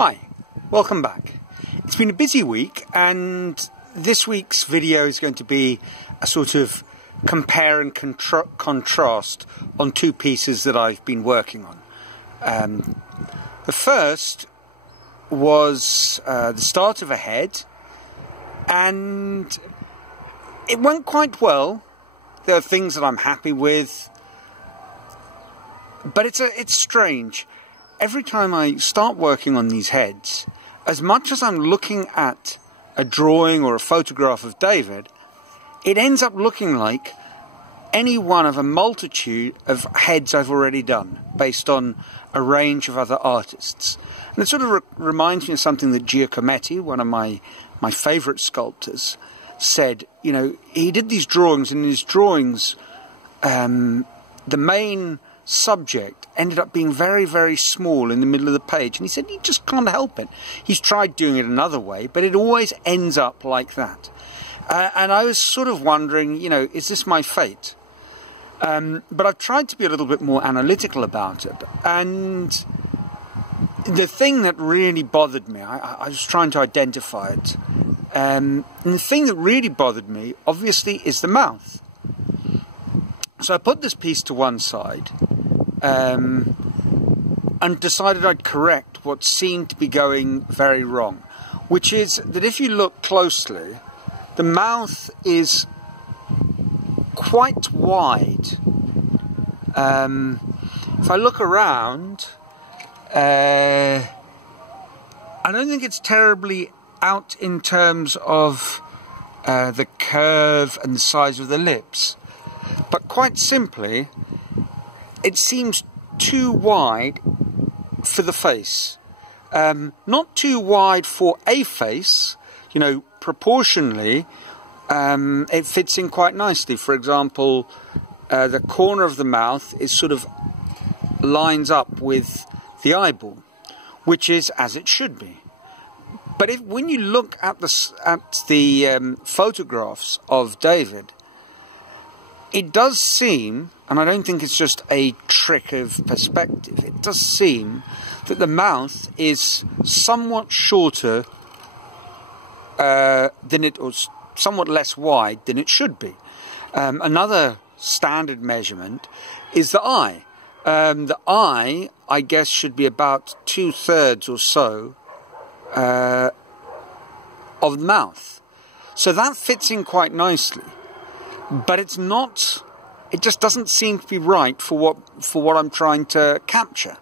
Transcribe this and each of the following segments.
Hi, welcome back. It's been a busy week, and this week's video is going to be a sort of compare and contrast on two pieces that I've been working on. The first was the start of a head, and it went quite well. There are things that I'm happy with, but it's strange. Every time I start working on these heads, as much as I'm looking at a drawing or a photograph of David, it ends up looking like any one of a multitude of heads I've already done, based on a range of other artists. And it sort of reminds me of something that Giacometti, one of my favourite sculptors, said. You know, he did these drawings, and in his drawings, the main subject ended up being very, very small in the middle of the page, and he said he just can't help it. He's tried doing it another way, but it always ends up like that. And I was sort of wondering, you know, is this my fate? But I've tried to be a little bit more analytical about it, and the thing that really bothered me, I was trying to identify it, and the thing that really bothered me, obviously, is the mouth. So I put this piece to one side, and decided I'd correct what seemed to be going very wrong, which is that if you look closely, the mouth is quite wide. If I look around, I don't think it's terribly out in terms of the curve and the size of the lips, but quite simply, it seems too wide for the face. Not too wide for a face, you know, proportionally, it fits in quite nicely. For example, the corner of the mouth is sort of lines up with the eyeball, which is as it should be. But when you look at the photographs of David, it does seem, and I don't think it's just a trick of perspective, it does seem that the mouth is somewhat shorter than it, or somewhat less wide than it should be. Another standard measurement is the eye. The eye, I guess, should be about 2/3 or so of the mouth. So that fits in quite nicely. But it's not, it just doesn't seem to be right for what I'm trying to capture.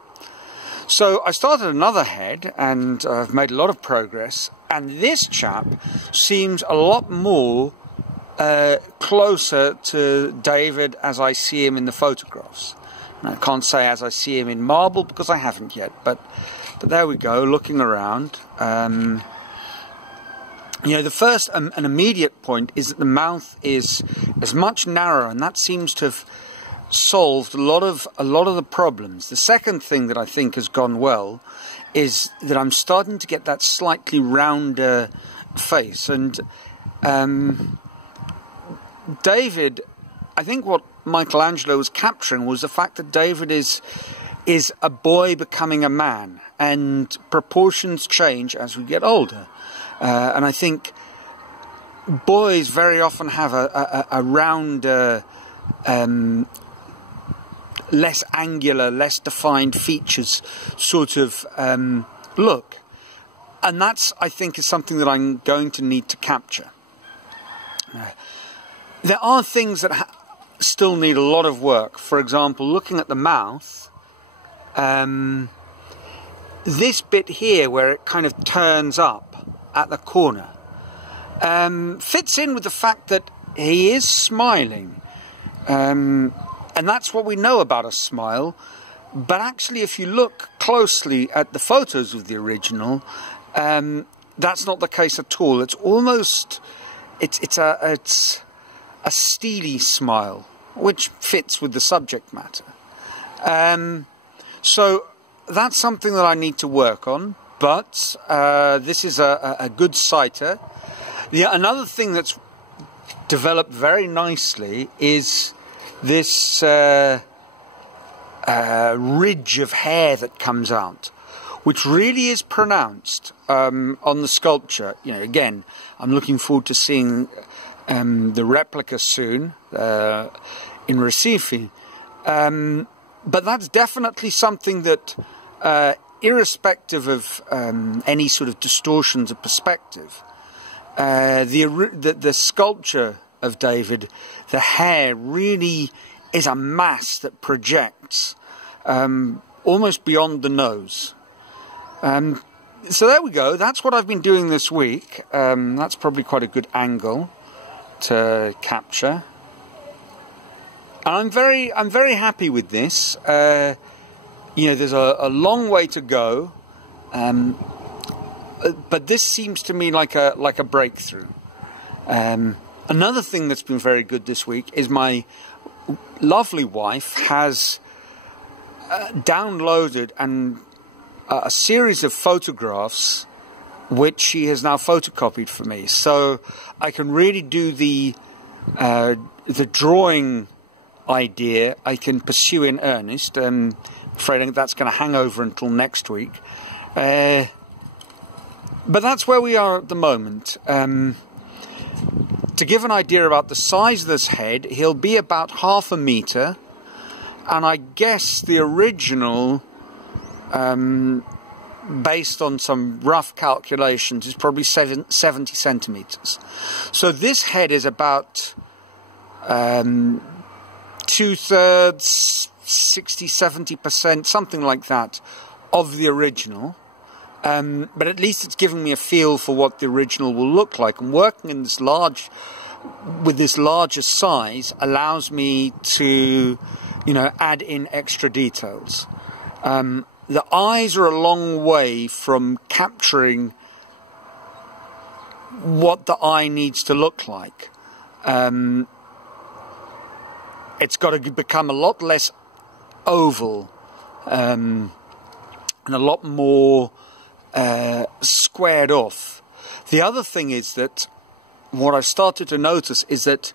So I started another head, and I've made a lot of progress, and this chap seems a lot more closer to David as I see him in the photographs. And I can't say as I see him in marble because I haven't yet, but there we go, looking around. You know, the first and immediate point is that the mouth is much narrower, and that seems to have solved a lot of the problems. The second thing that I think has gone well is that I'm starting to get that slightly rounder face. And David, I think what Michelangelo was capturing was the fact that David is a boy becoming a man, and proportions change as we get older. And I think boys very often have a rounder, less angular, less defined features sort of look. And that's, I think, is something that I'm going to need to capture. There are things that still need a lot of work. For example, looking at the mouth, this bit here where it kind of turns up at the corner fits in with the fact that he is smiling, and that's what we know about a smile. But actually, if you look closely at the photos of the original, that's not the case at all. It's almost it's a steely smile, which fits with the subject matter. So that's something that I need to work on. But this is a good sighter. Another thing that's developed very nicely is this ridge of hair that comes out, which really is pronounced on the sculpture. You know, again, I'm looking forward to seeing the replica soon in Recife. But that's definitely something that, irrespective of any sort of distortions of perspective, the sculpture of David, the hair really is a mass that projects almost beyond the nose. So there we go. That's what I've been doing this week. That's probably quite a good angle to capture. And I'm very happy with this. You know, there's a long way to go, but this seems to me like a breakthrough. Another thing that's been very good this week is my lovely wife has downloaded a series of photographs which she has now photocopied for me, so I can really do the drawing idea I can pursue in earnest. I'm afraid that's going to hang over until next week, but that's where we are at the moment. To give an idea about the size of this head, he'll be about 0.5 meter, and I guess the original, based on some rough calculations, is probably 70 centimeters. So this head is about 2/3, 60–70%, something like that, of the original. But at least it's giving me a feel for what the original will look like. And working in this with this larger size allows me to, you know, add in extra details. The eyes are a long way from capturing what the eye needs to look like. It's got to become a lot less oval and a lot more squared off. The other thing is that what I've started to notice is that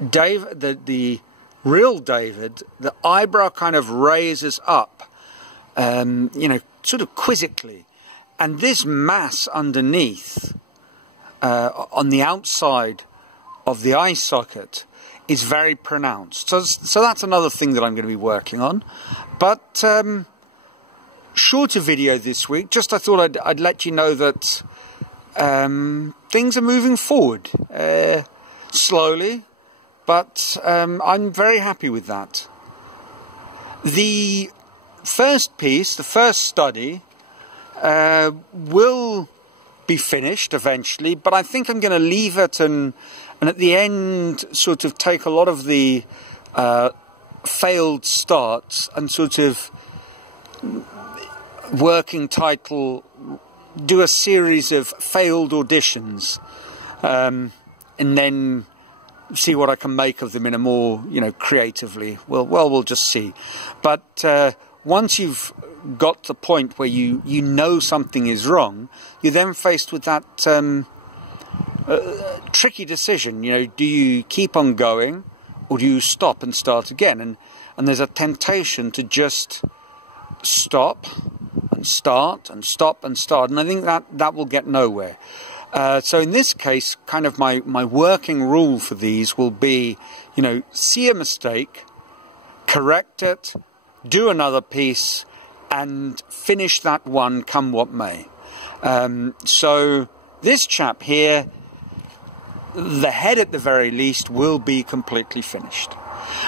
the real David, the eyebrow kind of raises up, you know, sort of quizzically, and this mass underneath, on the outside of the eye socket, is very pronounced. So that's another thing that I'm going to be working on. But shorter video this week. Just I thought I'd let you know that things are moving forward slowly, but I'm very happy with that. The first piece, the first study, will be finished eventually, but I think I'm going to leave it and at the end sort of take a lot of the failed starts and sort of working title, do a series of failed auditions, and then see what I can make of them in a more, you know, creatively. Well, we'll just see. But once you've got to the point where you know something is wrong, you're then faced with that tricky decision. You know, do you keep on going, or do you stop and start again? And there's a temptation to just stop and start and stop and start, and I think that will get nowhere. So in this case, kind of my working rule for these will be, you know, see a mistake, correct it, do another piece, and finish that one come what may. So this chap here, the head at the very least, will be completely finished.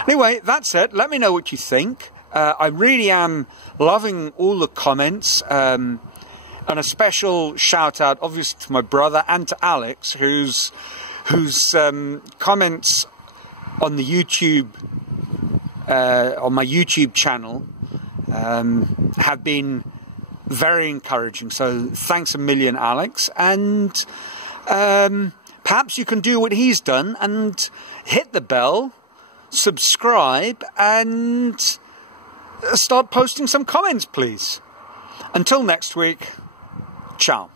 Anyway, that's it. Let me know what you think. I really am loving all the comments, and a special shout out obviously to my brother and to Alex, whose comments on the YouTube, on my YouTube channel, have been very encouraging. So thanks a million, Alex, and perhaps you can do what he's done and hit the bell, subscribe, and start posting some comments, please. Until next week, ciao.